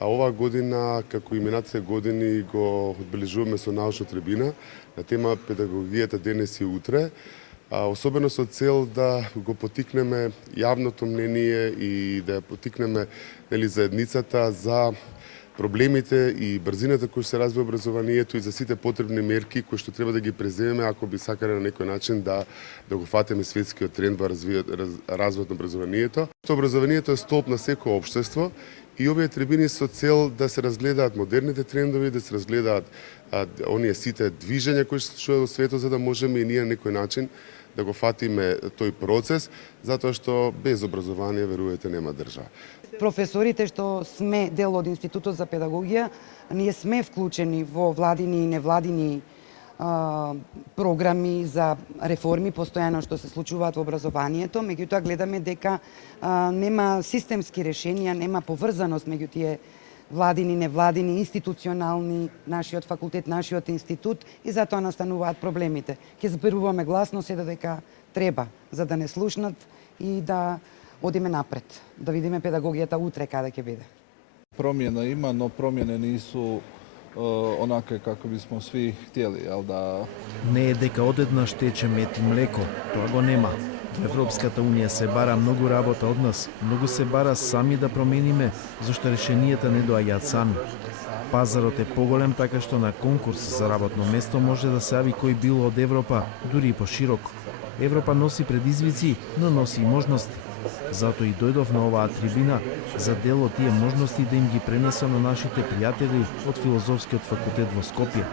а оваа година, како и минатите години, го одбележуваме со научна трибина на тема педагогијата денес и утре, особено со цел да го потикнеме јавното мнение и да ја потикнеме заедницата за проблемите и брзината која се развива образованието и за сите потребни мерки кои што треба да ги преземеме ако би сакале на некој начин да го фатиме светскиот тренд во развојот на образованието. Образованието е столб на секој општество и овие трибини со цел да се разгледаат модерните трендови, да се разгледаат оние сите движења кои што е во светот, за да можеме и ние на некој начин да го фатиме тој процес, затоа што без образование, верувате, нема држава. Професорите што сме дел од Институтот за педагогија, ние сме вклучени во владини и невладини програми за реформи постојано што се случуваат во образованието, меѓутоа гледаме дека нема системски решенија, нема поврзаност меѓу тие владини, невладини, институционални, нашиот факултет, нашиот институт и затоа настануваат проблемите. Ќе зборуваме гласно се додека треба, за да не слушнат и да одиме напред, да видиме педагогијата утре каде ќе биде. Промјена има, но промјене нису онака како бисмо сви htjeli, jel da... Не е дека одеднаш тече мед и млеко, тоа го нема. Во Европската Унија се бара многу работа од нас, многу се бара сами да промениме, зашто решенијата не доаѓаат сами. Пазарот е поголем, така што на конкурс за работно место може да се јави кој било од Европа, дури и пошироко. Европа носи предизвици, но носи и можности. Затоа и дојдов на оваа трибина за дел од тие можности да им ги пренесам на нашите пријатели од Филозофскиот факултет во Скопје.